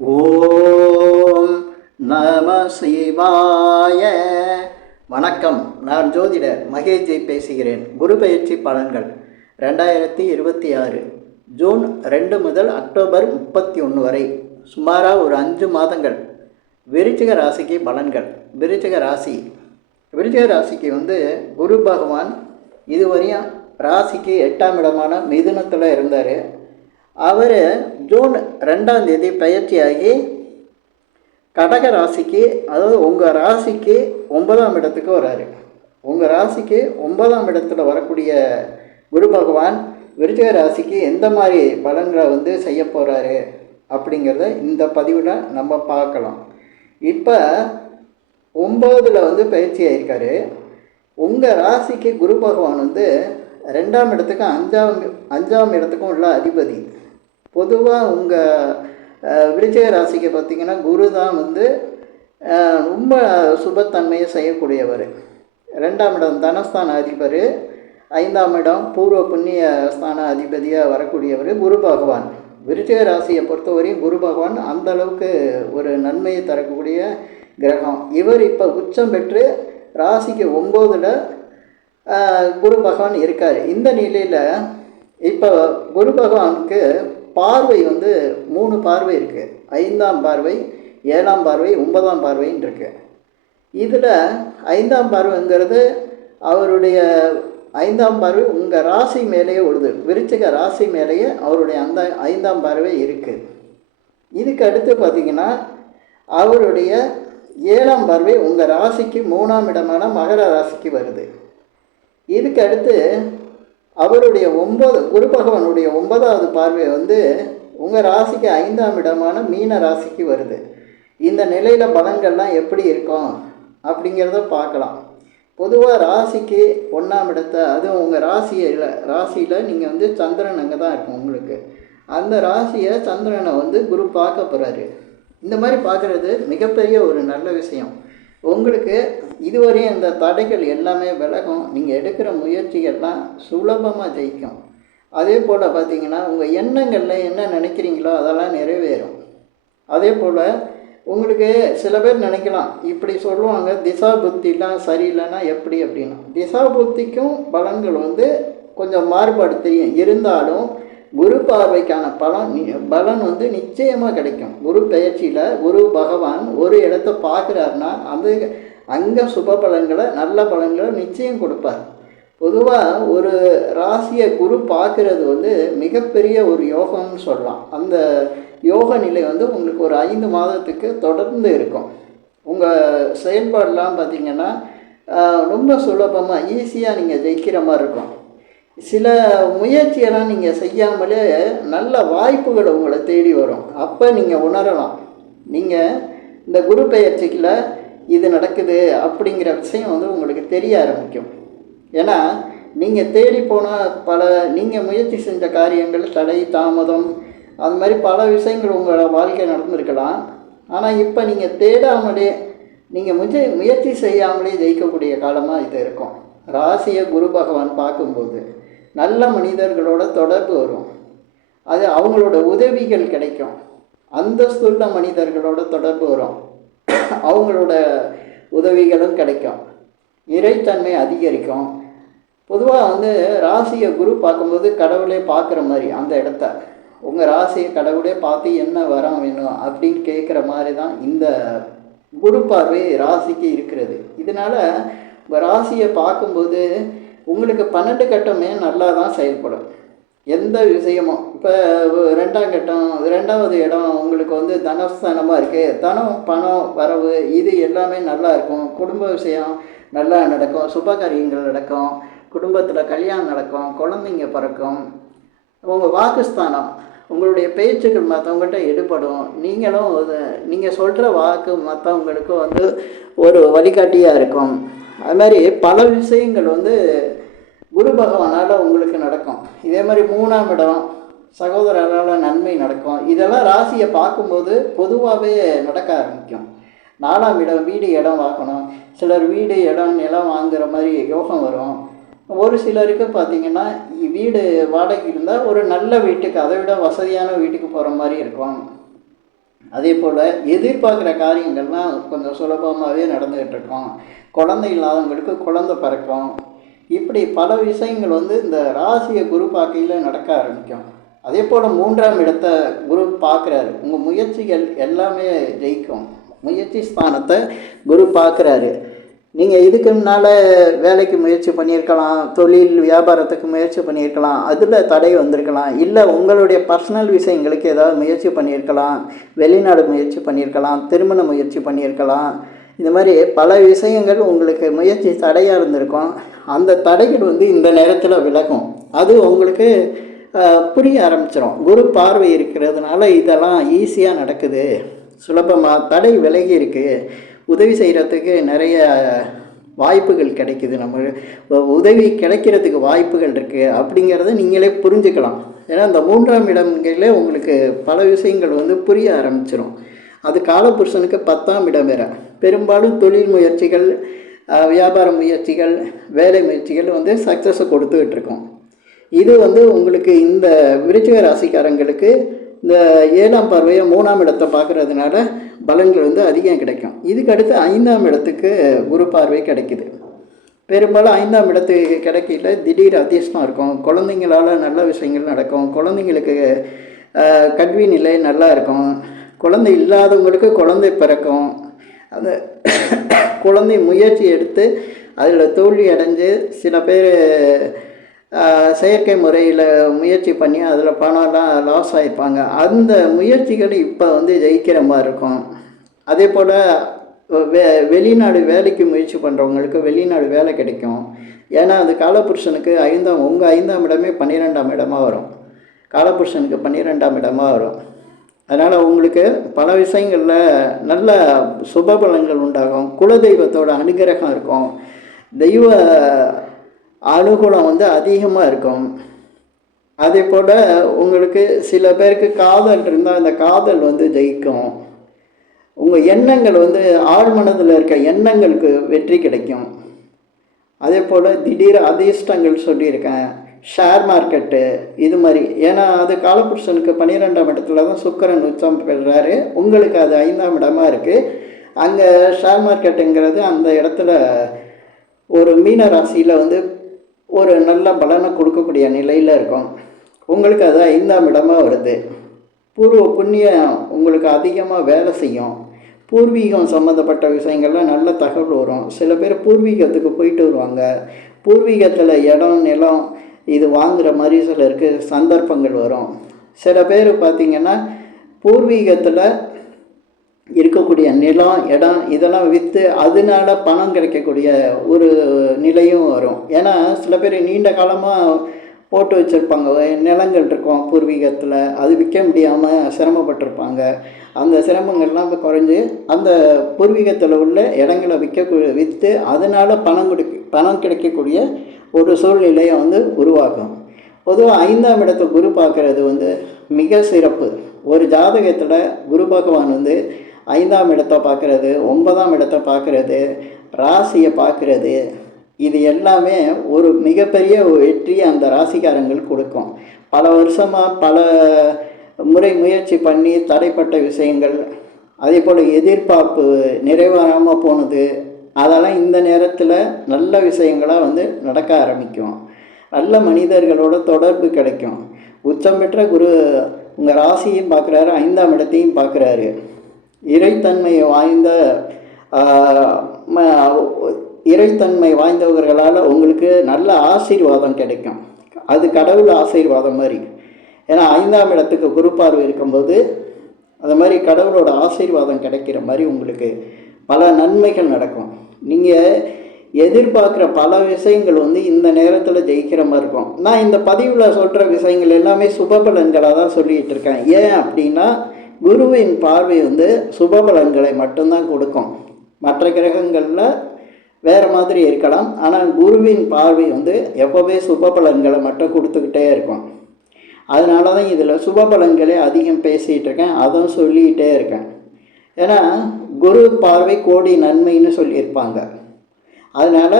ஓம் நம சிவாய. வணக்கம். நான் ஜோதிடர் மகேஷ்ஜி பேசுகிறேன். குரு பயிற்சி பலன்கள் 2026 ஜூன் 2 முதல் அக்டோபர் 31 வரை சுமாராக ஒரு 5 மாதங்கள் விருச்சிக ராசிக்கு பலன்கள். விருச்சிக ராசிக்கு குரு பகவான் இதுவரையும் ராசிக்கு 8ஆம் இடமான மிதுனத்தில் இருந்தார். அவர் ஜூன் 2ஆம் தேதி பயிற்சியாகி கடக ராசிக்கு, அதாவது உங்கள் ராசிக்கு 9ஆம் இடத்துக்கு வராரு. உங்கள் ராசிக்கு 9ஆம் இடத்துல வரக்கூடிய குரு பகவான் விருச்சிக ராசிக்கு எந்த மாதிரி பலன்களை செய்ய போகிறாரு அப்படிங்கிறத இந்த பதிவில் நம்ம பார்க்கலாம். இப்போ 9ல் பயிற்சி ஆகியிருக்காரு. உங்கள் ராசிக்கு குரு பகவான் 2ஆம் இடத்துக்கும் 5ஆம் இடத்துக்கும் உள்ள அதிபதி. பொதுவாக உங்கள் விருச்சிக ராசிக்கு பார்த்திங்கன்னா குரு தான் ரொம்ப சுபத்தன்மையை செய்யக்கூடியவர். 2ஆம் இடம் தனஸ்தான அதிபர், 5ஆம் இடம் பூர்வ புண்ணிய ஸ்தான அதிபதியாக வரக்கூடியவர் குரு பகவான். விருச்சிக ராசியை பொறுத்தவரையும் குரு பகவான் அந்தளவுக்கு ஒரு நன்மையை தரக்கூடிய கிரகம். இவர் இப்போ உச்சம் பெற்று ராசிக்கு 9ல் குரு பகவான் இருக்கார். இந்த நிலையில் இப்போ குரு பகவானுக்கு பார்வை 3 பார்வை இருக்குது. 5ஆம் பார்வை, 7ஆம் பார்வை, 9ஆம் பார்வைன்னு இருக்குது. இதில் 5ஆம் பார்வைங்கிறது அவருடைய 5ஆம் பார்வை உங்கள் ராசி மேலேயே விழுது. விருச்சிக ராசி மேலேயே அவருடைய அந்த 5ஆம் பார்வை இருக்குது. இதுக்கு அடுத்து பார்த்திங்கன்னா அவருடைய 7ஆம் பார்வை உங்கள் ராசிக்கு 3ஆம் இடமான மகர ராசிக்கு வருது. இதுக்கு அடுத்து அவருடைய குரு பகவானுடைய 9வது பார்வை உங்கள் ராசிக்கு 5ஆம் இடமான மீன ராசிக்கு வருது. இந்த நிலையில் பலன்கள்லாம் எப்படி இருக்கும் அப்படிங்கிறத பார்க்கலாம். பொதுவாக ராசிக்கு 1ஆம் இடத்தை, அதுவும் உங்கள் ராசியில் நீங்கள் சந்திரன் அங்கே தான் இருக்கும். உங்களுக்கு அந்த ராசியை சந்திரனை குரு பார்க்க போகிறாரு. இந்த மாதிரி பார்க்குறது மிகப்பெரிய ஒரு நல்ல விஷயம். உங்களுக்கு இதுவரையும் இந்த தடைகள் எல்லாமே விலகும். நீங்கள் எடுக்கிற முயற்சிகள்லாம் சுலபமாக ஜெயிக்கும். அதே போல் பார்த்திங்கன்னா உங்கள் எண்ணங்களில் என்ன நினைக்கிறீங்களோ அதெல்லாம் நிறைவேறும். அதே போல் உங்களுக்கு சில பேர் நினைக்கலாம், இப்படி சொல்லுவாங்க, திசா புத்திலாம் சரியில்லைன்னா எப்படி அப்படின்னா. திசா புத்திக்கும் பலன்கள் கொஞ்சம் மாறுபாடு தெரியும். இருந்தாலும் குரு பார்வைக்கான பலன் நிச்சயமாக கிடைக்கும். குரு பயிற்சியில் குரு பகவான் ஒரு இடத்த பார்க்குறாருன்னா அங்கே சுப பலன்களை, நல்ல பலன்களை நிச்சயம் கொடுப்பார். பொதுவாக ஒரு ராசியை குரு பார்க்குறது மிகப்பெரிய ஒரு யோகம்னு சொல்லலாம். அந்த யோக நிலை உங்களுக்கு ஒரு 5 மாதத்துக்கு தொடர்ந்து இருக்கும். உங்கள் செயல்பாடெலாம் பார்த்திங்கன்னா ரொம்ப சுலபமாக ஈஸியாக நீங்கள் ஜெயிக்கிற மாதிரி இருக்கும். சில முயற்சியெல்லாம் நீங்கள் செய்யாமலே நல்ல வாய்ப்புகள் உங்களை தேடி வரும். அப்போ நீங்கள் உணரலாம், நீங்கள் இந்த குரு பயிற்சியில் இது நடக்குது அப்படிங்கிற விஷயம் உங்களுக்கு தெரிய ஆரம்பிக்கும். ஏன்னா நீங்கள் தேடி போன நீங்கள் முயற்சி செஞ்ச காரியங்கள் தடை தாமதம் அது மாதிரி பல விஷயங்கள் உங்களோட வாழ்க்கை நடந்திருக்கலாம். ஆனால் இப்போ நீங்கள் தேடாமலே, நீங்கள் முயற்சி செய்யாமலே ஜெயிக்கக்கூடிய காலமாக இது இருக்கும். ராசியை குரு பகவான் பார்க்கும்போது நல்ல மனிதர்களோட தொடர்பு வரும். அது அவங்களோட உதவிகள் கிடைக்கும். அந்தஸ்துள்ள மனிதர்களோட தொடர்பு வரும், அவங்களோட உதவிகளும் கிடைக்கும். இறைத்தன்மை அதிகரிக்கும். பொதுவாக ராசியை குரு பார்க்கும்போது கடவுளே பார்க்குற மாதிரி அந்த இடத்த, உங்கள் ராசியை கடவுளே பார்த்து என்ன வரம் வேணும் அப்படின்னு கேட்குற மாதிரி தான் இந்த குரு பார்வை ராசிக்கு இருக்கிறது. இதனால் உங்கள் ராசியை பார்க்கும்போது உங்களுக்கு 12 கட்டமே நல்லா தான் செயல்படும். எந்த விஷயமும் இப்போ 2ஆம் கட்டம், 2வது இடம் உங்களுக்கு தனஸ்தானமாக இருக்குது. தனம், பணம், வரவு இது எல்லாமே நல்லா இருக்கும். குடும்ப விஷயம் நல்லா நடக்கும். சுபகாரியங்கள் நடக்கும். குடும்பத்தில் கல்யாணம் நடக்கும். குழந்தைங்க பிறக்கும். உங்கள் வாக்குஸ்தானம், உங்களுடைய பேச்சுக்கள் மற்றவங்கள்ட்ட எடுபடும். நீங்கள் சொல்கிற வாக்கு மற்றவங்களுக்கு ஒரு வழிகாட்டியாக இருக்கும். அது மாதிரி பல விஷயங்கள் குரு பகவானால் உங்களுக்கு நடக்கும். இதே மாதிரி 3ஆம் இடம் சகோதரரால் நன்மை நடக்கும். இதெல்லாம் ராசியை பார்க்கும்போது பொதுவாகவே நடக்க ஆரம்பிக்கும். 4ஆம் இடம் வீடு இடம் வாங்கணும். சிலர் வீடு இடம் நிலம் வாங்குகிற மாதிரி யோகம் வரும். ஒரு சிலருக்கு பார்த்திங்கன்னா வீடு வாடகைக்கு இருந்தால் ஒரு நல்ல வீட்டுக்கு, அதை விட வசதியான வீட்டுக்கு போகிற மாதிரி இருக்கும். அதே போல் எதிர்பார்க்குற காரியங்கள்லாம் கொஞ்சம் சுலபமாகவே நடந்துக்கிட்டு இருக்கோம். குழந்தை இல்லாதவங்களுக்கு குழந்தை பிறக்கும். இப்படி பல விஷயங்கள் வந்து இந்த ராசியை குரு பார்க்கையில் நடக்க ஆரம்பிக்கும். அதே போல் 3ஆம் இடத்தை குரு பார்க்குறாரு. உங்கள் முயற்சிகள் எல்லாமே ஜெயிக்கும். முயற்சி ஸ்தானத்தை குரு பார்க்குறாரு. நீங்கள் இதுக்கு முன்னால் வேலைக்கு முயற்சி பண்ணியிருக்கலாம், தொழில் வியாபாரத்துக்கு முயற்சி பண்ணியிருக்கலாம், அதில் தடை வந்திருக்கலாம். இல்லை உங்களுடைய பர்சனல் விஷயங்களுக்கு ஏதாவது முயற்சி பண்ணியிருக்கலாம், வெளிநாடு முயற்சி பண்ணியிருக்கலாம், திருமண முயற்சி பண்ணியிருக்கலாம். இந்த மாதிரி பல விஷயங்கள் உங்களுக்கு முயற்சி தடையாக இருந்திருக்கும். அந்த தடைகள் வந்து இந்த நேரத்தில் விலகும். அது உங்களுக்கு புரிய ஆரம்பிச்சிடும். குரு பார்வை இருக்கிறதுனால இதெல்லாம் ஈஸியாக நடக்குது, சுலபமாக தடை விலகி இருக்குது, உதவி செய்கிறதுக்கு நிறைய வாய்ப்புகள் கிடைக்குது, நம்ம உதவி கிடைக்கிறதுக்கு வாய்ப்புகள் இருக்குது அப்படிங்கிறத நீங்களே புரிஞ்சுக்கலாம். ஏன்னா இந்த 3ஆம் இடங்களே உங்களுக்கு பல விஷயங்கள் வந்து புரிய ஆரம்பிச்சிடும். அது காலபுருஷனுக்கு 10ஆம் இடம் வேறு. பெரும்பாலும் தொழில் முயற்சிகள், வியாபார முயற்சிகள், வேலை முயற்சிகள் வந்து சக்ஸஸை கொடுத்துக்கிட்டு இருக்கோம். இது வந்து உங்களுக்கு இந்த விருச்சிக ராசிக்காரங்களுக்கு இந்த 7ஆம் பார்வையை 3ஆம் இடத்தை பார்க்குறதுனால பலன்கள் வந்து அதிகம் கிடைக்கும். இதுக்கு அடுத்து 5ஆம் இடத்துக்கு குரு பார்வை கிடைக்குது. பெரும்பாலும் 5ஆம் இடத்துக்கு கிடைக்கல திடீர் அதிர்ஷ்டம் இருக்கும். குழந்தைங்களால் நல்ல விஷயங்கள் நடக்கும். குழந்தைங்களுக்கு கல்வி நிலை நல்லா இருக்கும். குழந்தை இல்லாதவங்களுக்கு குழந்தை பிறக்கும். அந்த குழந்தை முயற்சி எடுத்து அதில் தோல்வி அடைஞ்சு சில பேர் செயற்கை முறையில் முயற்சி பண்ணி அதில் பணம்லாம் லாஸ் ஆகிருப்பாங்க. அந்த முயற்சிகள் இப்போ வந்து ஜெயிக்கிற மாதிரி இருக்கும். அதே போல் வெளிநாடு வேலைக்கு முயற்சி பண்ணுறவங்களுக்கு வெளிநாடு வேலை கிடைக்கும். ஏன்னா அது காலபுருஷனுக்கு உங்கள் 5ஆம் இடமே 12ஆம் இடமாக வரும். காலபுருஷனுக்கு 12ஆம் இடமாக வரும். அதனால் உங்களுக்கு பல விஷயங்களில் நல்ல சுபபலன்கள் உண்டாகும். குலதெய்வத்தோட அனுகிரகம் இருக்கும். தெய்வ அனுகூலம் வந்து அதிகமாக இருக்கும். அதே போல் உங்களுக்கு சில பேருக்கு காதல் இருந்தால் அந்த காதல் வந்து ஜெயிக்கும். உங்கள் எண்ணங்கள் வந்து ஆழ்மனதில் இருக்க எண்ணங்களுக்கு வெற்றி கிடைக்கும். அதே போல் திடீர் அதிர்ஷ்டங்கள் சொல்லியிருக்கேன். ஷேர் மார்க்கெட்டு இது மாதிரி, ஏன்னா அது காலபுருஷனுக்கு 12ஆம் இடத்துல தான் சுக்கிரன் உச்சம் பெறுறாரு. உங்களுக்கு அது 5ஆம் இடமாக இருக்குது. அங்கே ஷேர் மார்க்கெட்டுங்கிறது அந்த இடத்துல ஒரு மீன ராசியில் வந்து ஒரு நல்ல பலனை கொடுக்கக்கூடிய நிலையில் இருக்கும். உங்களுக்கு அது 5ஆம் இடமாக வருது. பூர்வ புண்ணியம் உங்களுக்கு அதிகமாக வேலை செய்யும். பூர்வீகம் சம்மந்தப்பட்ட விஷயங்கள்லாம் நல்ல தகவல் வரும். சில பேர் பூர்வீகத்துக்கு போயிட்டு வருவாங்க. பூர்வீகத்தில் இடம் நிலம் இது வாங்குகிற மாதிரி சிலருக்கு சந்தர்ப்பங்கள் வரும். சில பேர் பார்த்திங்கன்னா பூர்வீகத்தில் இருக்கக்கூடிய நிலம் இடம் இதெல்லாம் விற்று அதனால பணம் கிடைக்கக்கூடிய ஒரு நிலையும் வரும். ஏன்னா சில பேர் நீண்ட காலமாக போட்டு வச்சுருப்பாங்க, நிலங்கள் இருக்கும் பூர்வீகத்தில், அது விற்க முடியாமல் சிரமப்பட்டிருப்பாங்க. அந்த சிரமங்கள்லாம் இப்போ குறைஞ்சி அந்த பூர்வீகத்தில் உள்ள இடங்களை விற்று அதனால் பணம் கிடைக்கக்கூடிய ஒரு சூழ்நிலையை வந்து உருவாக்கும். பொதுவாக 5ஆம் இடத்தை குரு பார்க்குறது வந்து மிக சிறப்பு. ஒரு ஜாதகத்தில் குரு பகவான் வந்து 5ஆம் இடத்தை பார்க்குறது, 9ஆம் இடத்தை பார்க்குறது, ராசியை பார்க்குறது, இது எல்லாமே ஒரு மிகப்பெரிய வெற்றியை அந்த ராசிக்காரங்கள் கொடுக்கும். பல வருஷமாக பல முறை முயற்சி பண்ணி தடைப்பட்ட விஷயங்கள், அதே போல் எதிர்பார்ப்பு நிறைவேறாமல் போனது, அதெல்லாம் இந்த நேரத்தில் நல்ல விஷயங்களாக வந்து நடக்க ஆரம்பிக்கும். நல்ல மனிதர்களோட தொடர்பு கிடைக்கும். உச்சம் பெற்ற குரு உங்கள் ராசியையும் பார்க்குறாரு, 5ஆம் இடத்தையும் பார்க்குறாரு. இறைத்தன்மை வாய்ந்தவர்களால் உங்களுக்கு நல்ல ஆசீர்வாதம் கிடைக்கும். அது கடவுள் ஆசீர்வாதம் மாதிரி. ஏன்னா 5ஆம் இடத்துக்கு குரு பார்வை இருக்கும்போது அது மாதிரி கடவுளோட ஆசீர்வாதம் கிடைக்கிற மாதிரி உங்களுக்கு பல நன்மைகள் நடக்கும். நீங்கள் எதிர்பார்க்குற பல விஷயங்கள் வந்து இந்த நேரத்தில் ஜெயிக்கிற மாதிரி இருக்கும். நான் இந்த பதிவில் சொல்கிற விஷயங்கள் எல்லாமே சுபபலன்களாக தான் சொல்லிகிட்டு இருக்கேன். ஏன் அப்படின்னா குருவின் பார்வை வந்து சுபபலன்களை மட்டும்தான் கொடுக்கும். மற்ற கிரகங்களில் வேறு மாதிரி இருக்கலாம், ஆனால் குருவின் பார்வை வந்து எப்போவே சுபபலன்களை மட்டும் கொடுத்துக்கிட்டே இருக்கும். அதனால தான் இதில் சுபபலன்களே அதிகம் பேசிகிட்டு இருக்கேன், அதுவும் சொல்லிகிட்டே இருக்கேன். ஏன்னா குரு பார்வை கோடி நன்மைன்னு சொல்லியிருப்பாங்க. அதனால்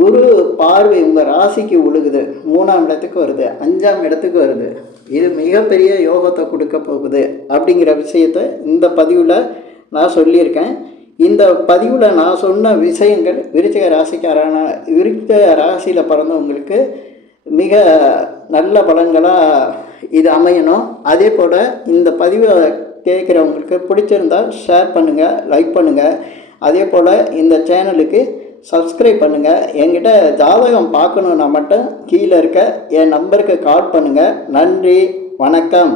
குரு பார்வை உங்கள் ராசிக்கு உழுகுது, 3ஆம் இடத்துக்கு வருது, 5ஆம் இடத்துக்கு வருது. இது மிகப்பெரிய யோகத்தை கொடுக்க போகுது அப்படிங்கிற விஷயத்தை இந்த பதிவில் நான் சொல்லியிருக்கேன். இந்த பதிவில் நான் சொன்ன விஷயங்கள் விருச்சிக ராசியில் பிறந்தவங்களுக்கு மிக நல்ல பலன்களாக இது அமையணும். அதே போல் இந்த பதிவை கேட்குறவங்களுக்கு பிடிச்சிருந்தால் ஷேர் பண்ணுங்கள், லைக் பண்ணுங்கள். அதே போல் இந்த சேனலுக்கு சப்ஸ்கிரைப் பண்ணுங்கள். என்கிட்ட ஜாதகம் பார்க்கணுன்னா மட்டும் கீழே இருக்க என் நம்பருக்கு கால் பண்ணுங்கள். நன்றி, வணக்கம்.